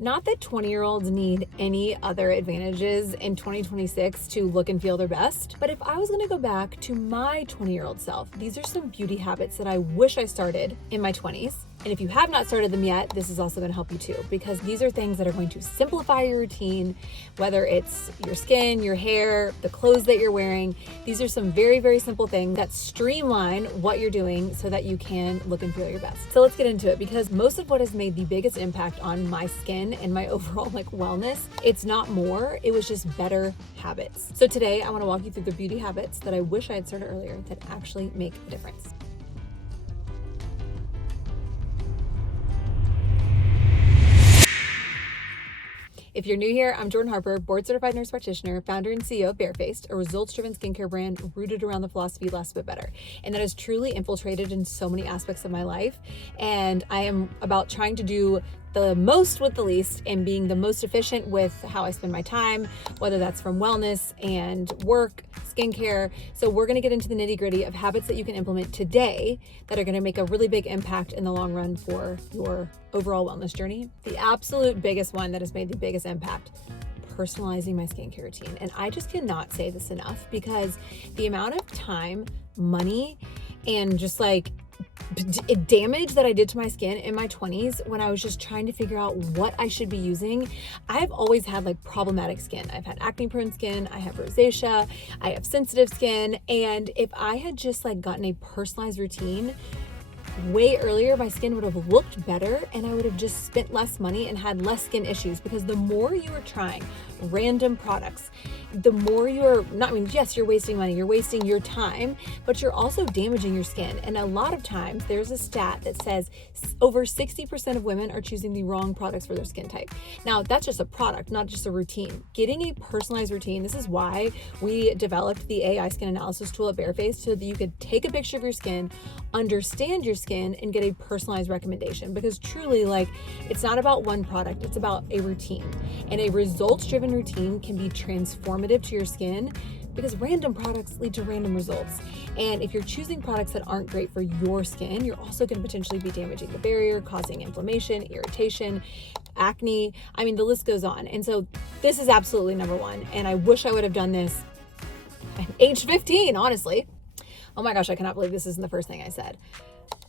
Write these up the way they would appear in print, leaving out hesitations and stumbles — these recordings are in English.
Not that 20-year-olds need any other advantages in 2026 to look and feel their best, but if I was gonna go back to my 20-year-old self, these are some beauty habits that I wish I started in my 20s. And if you have not started them yet, this is also gonna help you too, because these are things that are going to simplify your routine, whether it's your skin, your hair, the clothes that you're wearing. These are some very, very simple things that streamline what you're doing so that you can look and feel your best. So let's get into it, because most of what has made the biggest impact on my skin and my overall wellness, it's not more, it was just better habits. So today I wanna walk you through the beauty habits that I wish I had started earlier that actually make a difference. If you're new here, I'm Jordan Harper, board certified nurse practitioner, founder and CEO of Barefaced, a results-driven skincare brand rooted around the philosophy less but better. And that has truly infiltrated in so many aspects of my life. And I am about trying to do the most with the least and being the most efficient with how I spend my time, whether that's from wellness and work, skincare. So we're gonna get into the nitty-gritty of habits that you can implement today that are gonna make a really big impact in the long run for your overall wellness journey. The absolute biggest one that has made the biggest impact: personalizing my skincare routine. And I just cannot say this enough, because the amount of time, money, and just damage that I did to my skin in my 20s when I was just trying to figure out what I should be using. I've always had problematic skin. I've had acne prone skin, I have rosacea, I have sensitive skin. And if I had just gotten a personalized routine way earlier, my skin would have looked better and I would have just spent less money and had less skin issues. Because the more you are trying random products, the more yes, you're wasting money, you're wasting your time, but you're also damaging your skin. And a lot of times there's a stat that says over 60% of women are choosing the wrong products for their skin type. Now, that's just a product, not just a routine. Getting a personalized routine, this is why we developed the AI skin analysis tool at Barefaced, so that you could take a picture of your skin, understand your skin, and get a personalized recommendation. Because truly, it's not about one product, it's about a routine. And a results-driven routine can be transformative to your skin, because random products lead to random results. And if you're choosing products that aren't great for your skin, you're also going to potentially be damaging the barrier, causing inflammation, irritation, acne. I mean, the list goes on. And so this is absolutely number one. And I wish I would have done this at age 15, honestly. Oh my gosh, I cannot believe this isn't the first thing I said.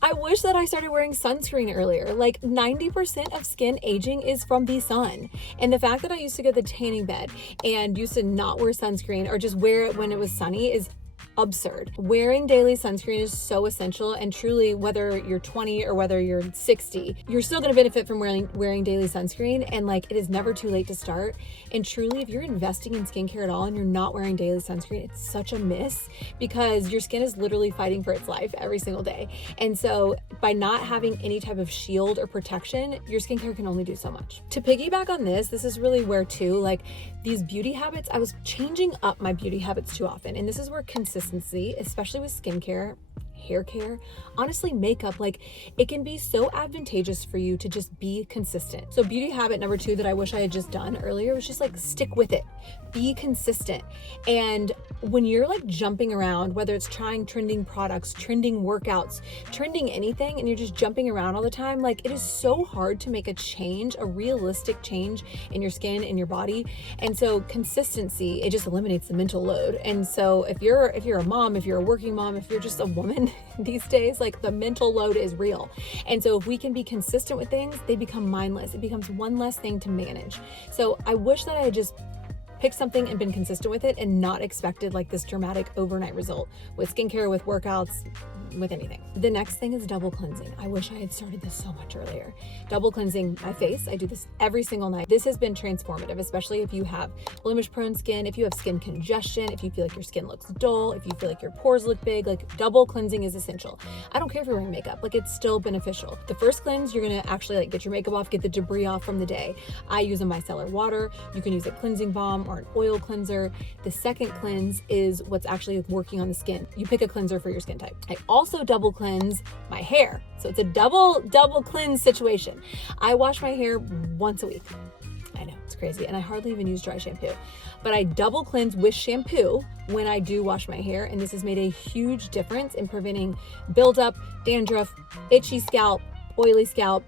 I wish that I started wearing sunscreen earlier. 90% of skin aging is from the sun. And the fact that I used to go to the tanning bed and used to not wear sunscreen or just wear it when it was sunny is absurd. Wearing daily sunscreen is so essential, and truly, whether you're 20 or whether you're 60, you're still going to benefit from wearing daily sunscreen. And it is never too late to start. And truly, if you're investing in skincare at all and you're not wearing daily sunscreen, it's such a miss, because your skin is literally fighting for its life every single day. And so by not having any type of shield or protection, your skincare can only do so much. To piggyback on this is really where these beauty habits, I was changing up my beauty habits too often. And this is where consistency, especially with skincare, hair care, honestly makeup, it can be so advantageous for you to just be consistent. So beauty habit number 2 that I wish I had just done earlier was just stick with it, be consistent. And when you're jumping around, whether it's trying trending products, trending workouts, trending anything, and you're just jumping around all the time, it is so hard to make a change, a realistic change in your skin, in your body. And so consistency, it just eliminates the mental load. And so if you're a mom, if you're a working mom, if you're just a woman these days, the mental load is real. And so if we can be consistent with things, they become mindless. It becomes one less thing to manage. So I wish that I had just picked something and been consistent with it and not expected this dramatic overnight result with skincare, with workouts, with anything. The next thing is double cleansing. I wish I had started this so much earlier. Double cleansing my face. I do this every single night. This has been transformative, especially if you have blemish prone skin, if you have skin congestion, if you feel your skin looks dull, if you feel your pores look big, double cleansing is essential. I don't care if you're wearing makeup, it's still beneficial. The first cleanse, you're gonna actually get your makeup off, get the debris off from the day. I use a micellar water. You can use a cleansing balm or an oil cleanser. The second cleanse is what's actually working on the skin. You pick a cleanser for your skin type. I also double cleanse my hair. So it's a double cleanse situation. I wash my hair once a week. I know, it's crazy. And I hardly even use dry shampoo, but I double cleanse with shampoo when I do wash my hair. And this has made a huge difference in preventing buildup, dandruff, itchy scalp, oily scalp,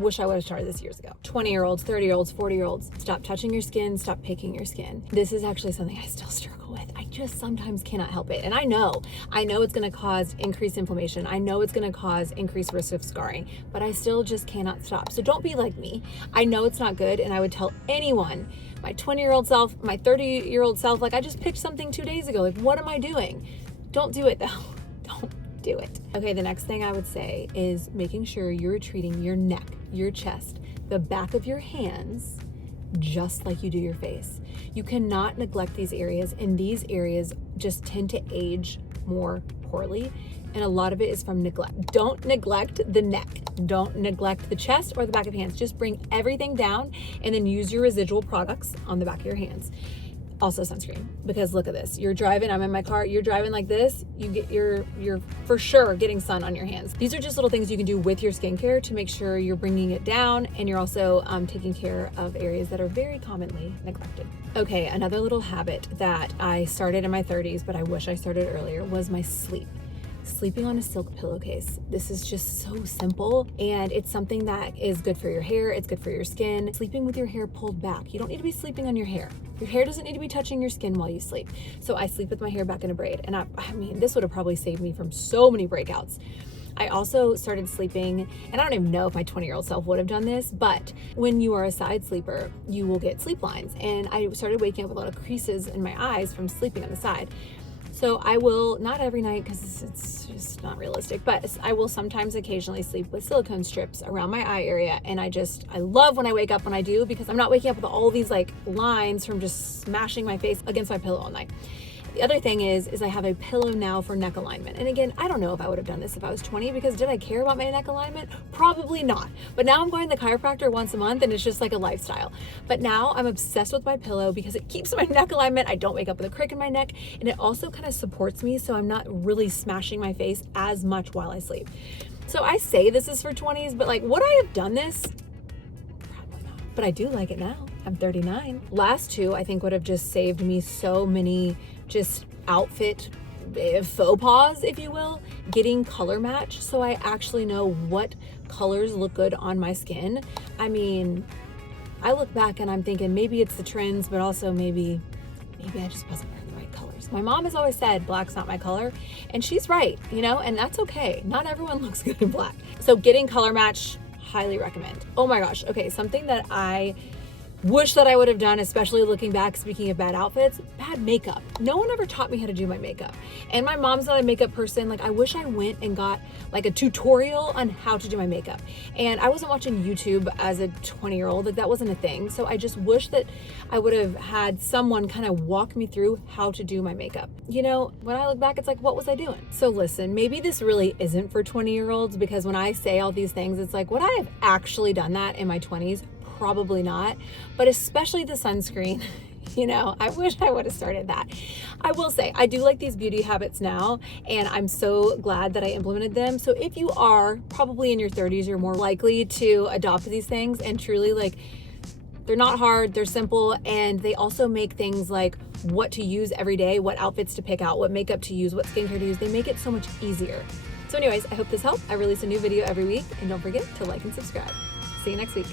wish I would have started this years ago. 20-year-olds, 30-year-olds, 40-year-olds, stop touching your skin, stop picking your skin. This is actually something I still struggle with. I just sometimes cannot help it. And I know it's gonna cause increased inflammation. I know it's gonna cause increased risk of scarring, but I still just cannot stop. So don't be like me. I know it's not good, and I would tell anyone, my 20-year-old self, my 30-year-old self, like I just picked something 2 days ago. Like, what am I doing? Don't do it though. Don't do it. Okay, the next thing I would say is making sure you're treating your neck, your chest, the back of your hands, just like you do your face. You cannot neglect these areas, and these areas just tend to age more poorly, and a lot of it is from neglect. Don't neglect the neck. Don't neglect the chest or the back of hands. Just bring everything down and then use your residual products on the back of your hands. Also sunscreen, because look at this. You're driving, I'm in my car, you're driving like this, you're for sure getting sun on your hands. These are just little things you can do with your skincare to make sure you're bringing it down, and you're also taking care of areas that are very commonly neglected. Okay, another little habit that I started in my 30s, but I wish I started earlier, was my sleep. Sleeping on a silk pillowcase. This is just so simple, and it's something that is good for your hair, it's good for your skin. Sleeping with your hair pulled back. You don't need to be sleeping on your hair. Your hair doesn't need to be touching your skin while you sleep. So I sleep with my hair back in a braid, and I mean, this would have probably saved me from so many breakouts. I also started sleeping, and I don't even know if my 20-year-old self would have done this, but when you are a side sleeper, you will get sleep lines. And I started waking up with a lot of creases in my eyes from sleeping on the side. So I will, not every night because it's just not realistic, but I will sometimes occasionally sleep with silicone strips around my eye area. And I love when I wake up when I do, because I'm not waking up with all these like lines from just smashing my face against my pillow all night. The other thing is I have a pillow now for neck alignment. And again, I don't know if I would have done this if I was 20, because did I care about my neck alignment? Probably not. But now I'm going to the chiropractor once a month, and it's just like a lifestyle. But now I'm obsessed with my pillow because it keeps my neck alignment. I don't wake up with a crick in my neck, and it also kind of supports me, so I'm not really smashing my face as much while I sleep. So I say this is for 20s, but like, would I have done this? Probably not. But I do like it now. I'm 39. Last two, I think, would have just saved me so many just outfit faux pas, if you will. Getting color match, so I actually know what colors look good on my skin. I mean, I look back and I'm thinking maybe it's the trends, but also maybe I just wasn't wearing the right colors. My mom has always said black's not my color, and she's right, and that's okay. Not everyone looks good in black. So getting color match, highly recommend. Oh my gosh. Okay, something that I wish that I would have done, especially looking back, speaking of bad outfits, bad makeup. No one ever taught me how to do my makeup. And my mom's not a makeup person. Like, I wish I went and got like a tutorial on how to do my makeup. And I wasn't watching YouTube as a 20-year-old. Like, that wasn't a thing. So I just wish that I would have had someone kind of walk me through how to do my makeup. When I look back, it's like, what was I doing? So listen, maybe this really isn't for 20-year-olds, because when I say all these things, it's like, would I have actually done that in my 20s? Probably not, but especially the sunscreen. I wish I would have started that. I will say, I do like these beauty habits now, and I'm so glad that I implemented them. So if you are probably in your 30s, you're more likely to adopt these things, and truly, like, they're not hard, they're simple, and they also make things like what to use every day, what outfits to pick out, what makeup to use, what skincare to use. They make it so much easier. So anyways, I hope this helped. I release a new video every week, and don't forget to like and subscribe. See you next week.